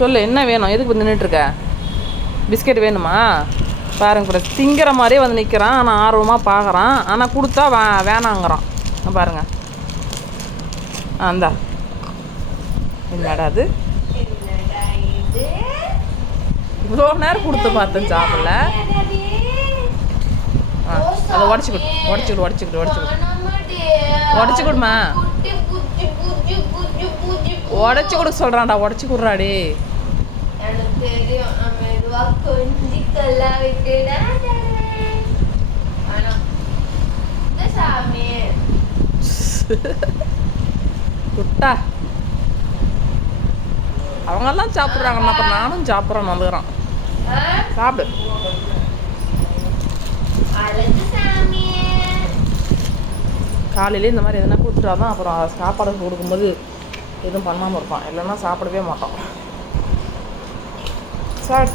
சொல்லு என்ன வேணும், எதுக்கு நின்றுட்டுருக்க? பிஸ்கெட் வேணுமா? பாருங்க ஃப்ரெண்ட்ஸ், திங்கிற மாதிரியே வந்து நிற்கிறான். ஆனால் ஆர்வமாக பார்க்குறான். ஆனால் கொடுத்தா வேணாங்கிறான். பாருங்க. அந்தா என்னடா அது? இவ்வளோ நேரம் கொடுத்து பார்த்தேன் சாப்பிடல. அதை உடச்சி கொடுமா. உடச்சி கொடுக்க சொல்கிறான்டா, உடச்சி கொடுறாடி. குட்டா அவங்கெல்லாம் சாப்பிட்றாங்கண்ணா, அப்புறம் நானும் சாப்பிட்றேன். வந்துக்கிறான். சாப்பிடு. காலையிலே இந்த மாதிரி எதுனா கொடுத்துட்டாதான் அப்புறம் சாப்பாடு கொடுக்கும்போது எதுவும் பண்ணாமல் இருப்பான். இல்லைன்னா சாப்பிடவே மாட்டான். சார்